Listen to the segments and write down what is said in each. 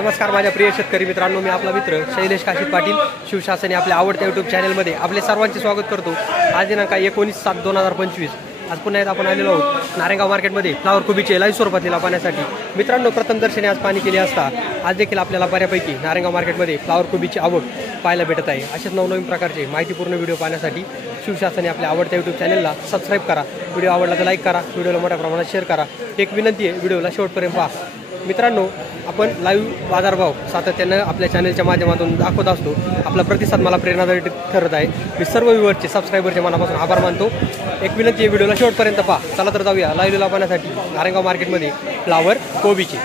नमस्कार माझ्या प्रिय शेतकरी मित्रांनो, मी आपला मित्र शैलेश काशीद पाटील शिवशासनी आपल्या आवडत्या यूट्यूब चॅनलमध्ये आपले सर्वांचे स्वागत करतो। आज दिनांक 19/7/2025 आज पुन्हा एकदा आपण आलेलो आहोत नारायणगाव मार्केटमध्ये फ्लावर कोबीचे लाईव्ह स्वरूपात लिलाव पाहण्यासाठी। मित्रांनो, प्रथम दर्शनी आज पाणी केली असता आज देखील आपल्याला बऱ्यापैकी नारायणगाव मार्केटमध्ये फ्लावर कोबीची आवक पाहायला भेटत आहे। असेच नवनवीन प्रकारचे माहितीपूर्ण व्हिडिओ पाहण्यासाठी शिवशासनी आपल्या आवडत्या यूट्यूब चॅनलला सबस्क्राईब करा। व्हिडिओ आवडला तर लाईक करा, व्हिडिओला मोठ्या प्रमाणात शेअर करा। एक विनंती आहे, व्हिडिओला शेवटपर्यंत पहा। मित्रांनो, आपण लाईव्ह बाजारभाव सातत्यानं आपल्या चॅनलच्या माध्यमातून दाखवत असतो। आपला प्रतिसाद मला प्रेरणादायी ठरत आहे। मी सर्व व्ह्यूअरचे सबस्क्रायबरचे मनापासून आभार मानतो। एक विनंती आहे, व्हिडिओला शेवटपर्यंत पहा। चला तर जाऊया लाईव्ह लिलाव पाहण्यासाठी नारायणगाव मार्केटमध्ये फ्लावर कोबीचे।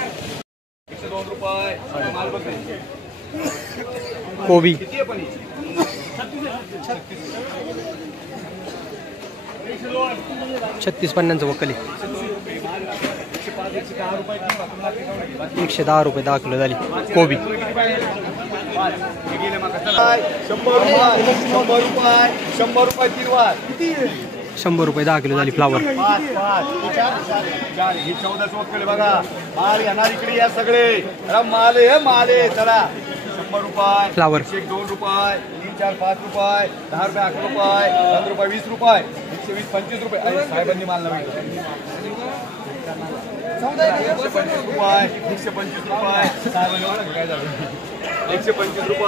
कोबी 36-50 वकली 110 रुपये 10 किलो झाली कोबी। 100 रुपये 10 किलो झाली फ्लावर। 14 वकली बघा, माल येणार इकडे या सगळे माल आहे चला। 100 रुपये फ्लावर, 2 रुपये 3, 4, 5 रुपये 10 रुपये 11 रुपये 15 रुपये 20 रुपये 120 25 रुपये साहेबांनी माल नवीन 125 रुपये 125 रुपये 125 रुपये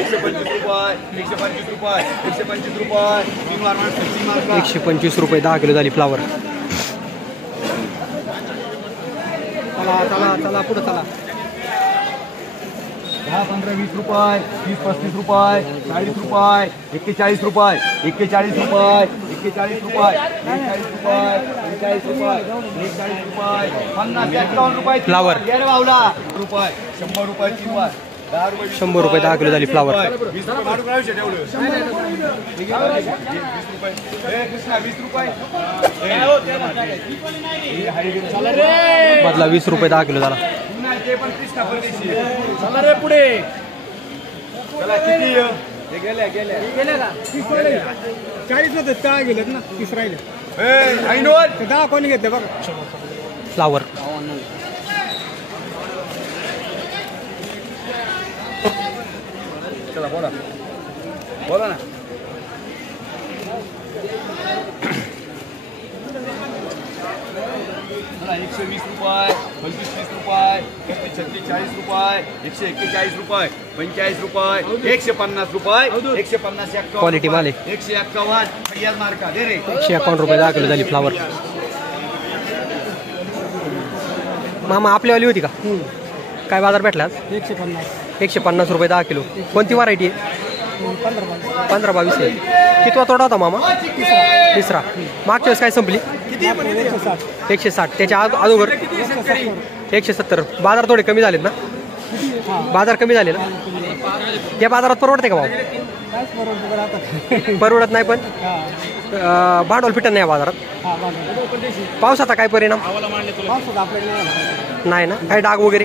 125 रुपये 125 रुपये 125 रुपये 125 रुपये 10 किलो झाली फ्लावर। चला चला चला पुढे चला। 10, 15, 20 रुपये 30, 35 रुपये 40 रुपये 41 रुपये 41 रुपये 41 रुपये 41 रुपये 41 रुपये 41 रुपये 50, 51 रुपये फ्लावर रुपये 100 रुपये 3 वार 10 रुपये 100 रुपये 10 किलो झाली फ्लावर। 20 रुपये मारून करायचे ठेवलं 20 रुपये कृष्णा 20 रुपये बदला 20 रुपये 10 किलो झाला। ते पण कृष्णा परदेशी चला रे पुढे चला। किती हे गेल्या का 40 होते 10 गेलेत ना, 30 राहिले। ऐनोर 10 कोणी घेतले बघा फ्लावर। चला बोला ना। 120 रुपये 25-30 रुपये 36-40 रुपये 141 रुपये 45 रुपये 150 रुपये 150 क्वालिटी माल आहे। 151 फरियाद मार्का दे रे 151 रुपये 10 किलो झाली फ्लावर। मामा आपल्यावाली होती का? काय बाजार भेटला? 150 रुपये 10 किलो। कोणती व्हरायटी आहे? 15-22 आहे। कितवा तोडा होता मामा? तिसरा। मागच्या वेळेस काय संपली? 160। त्याच्या अगोदर 170। बाजार थोडे कमी झालेत ना? बाजार कमी झाले ना? या बाजारात परवडते का भाऊ? परवडत नाही, पण भांडवल फिटत नाही या बाजारात। पावसाचा काय परिणाम नाही ना? काय डाग वगैरे?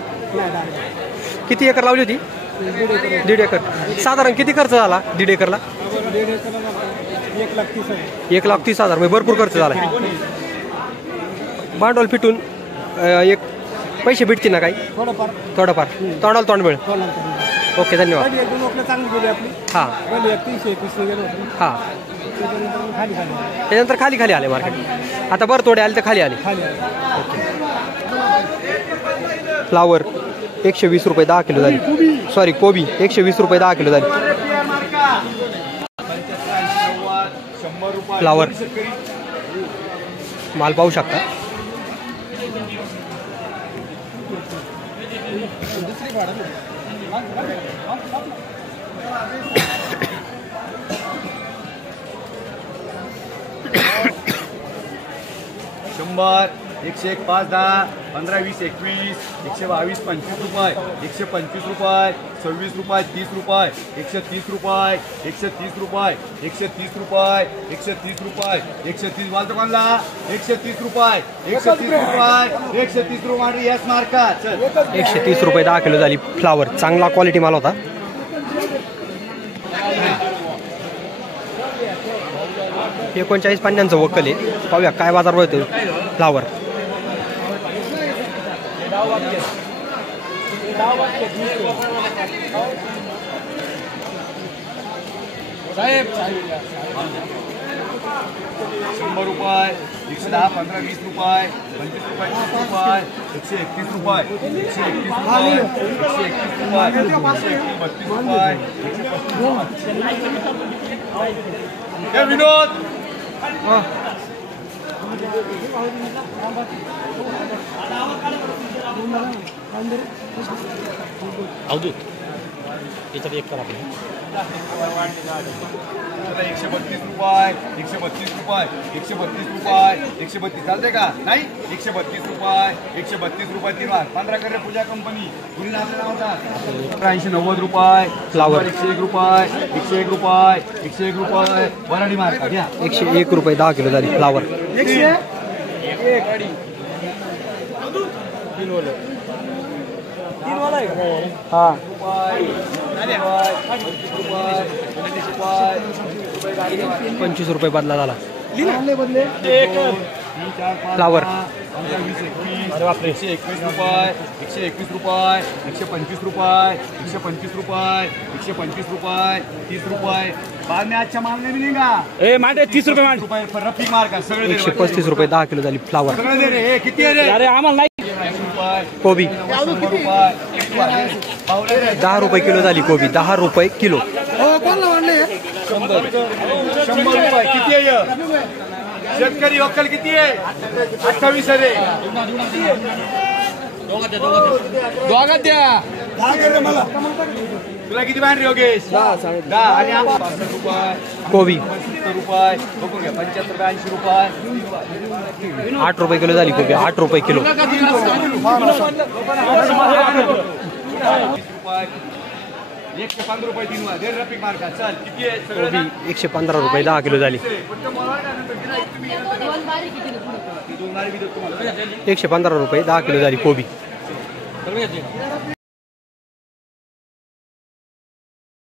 किती एकर लावली होती? 1.5 एकर। साधारण किती खर्च झाला 1.5 एकरला? 1,30,000 म्हणजे भरपूर खर्च झाला। भांडवल फिटून एक पैसे भेटतील ना काही? थोडंफार तोंडाला तोंड मिळेल। ओके, धन्यवाद। हां हां, त्यानंतर खाली खाली आले मार्केट। आता बरं थोडे आले तर खाली आले। ओके, फ्लावर 120 रुपये 10 किलो झाली। सॉरी, कोबी 120 रुपये 10 किलो झाली फ्लावर। माल पाहू शकता। शंभर 101 5 10 15 20 21 122 25 रुपये 125 रुपये 26 रुपये 30 रुपये 130 रुपये 130 रुपये 130 रुपये 130 रुपये 130 वालतो कोणला 130 रुपये 130 रुपये 130 रुपये यस मार्का 130 रुपये 10 किलो झाली फ्लावर। चांगला क्वालिटी माल होता। 39-50 वकल आहे। पाहूया काय बाजार भरतो फ्लावर। साहेब 100 रुपये 110 15 20 रुपये 25 रुपये 30 रुपये 131 रुपये 131 रुपये 131 रुपये 132 रुपये विनोद अवधूत याच्यात एक करा आपण 132 रुपये 132 रुपये 132 रुपये 132 चालते का नाही 132 रुपये 132 रुपये 3 वार 15 कर रे पूजा कंपनी कुणी नाव होता 80 90 रुपये फ्लावर 101 रुपये 101 रुपये 101 रुपये वराडी मार्का घ्या 101 रुपये 10 किलो झाली फ्लावर 101 हा 25 रुपये बदला झाला फ्लावर 121 रुपये 121 रुपये 125 रुपये 125 रुपये 125 रुपये 30 रुपये बाद में अच्छा माल नहीं मिलेगा ए मांडे 30 रुपये मांड रुपये रफी मार का सगळे दे रे 135 रुपये 10 किलो झाली फ्लावर सगळे दे रे हे किती आहे रे अरे आम्हाला नाही 80 रुपये कोबी 100 रुपये पावले रे 10 रुपये किलो झाली कोबी 10 रुपये किलो 100 रुपये किती आहे शेतकरी वक्कल किती आहे 28 आहे रे दोघात द्या तुला किती बाहेर योगेश 10 आणि 65 रुपये कोबी 70 रुपये बघून घ्या 75 रुपये 80 रुपये 8 रुपये किलो झाली कोबी 8 रुपये किलो 20 रुपये 115 रुपये 3 वार 1.5 रफिक मार्का चल किती आहे सगळं कोबी 115 रुपये 10 किलो झाली 115 रुपये 10 किलो झाली कोबी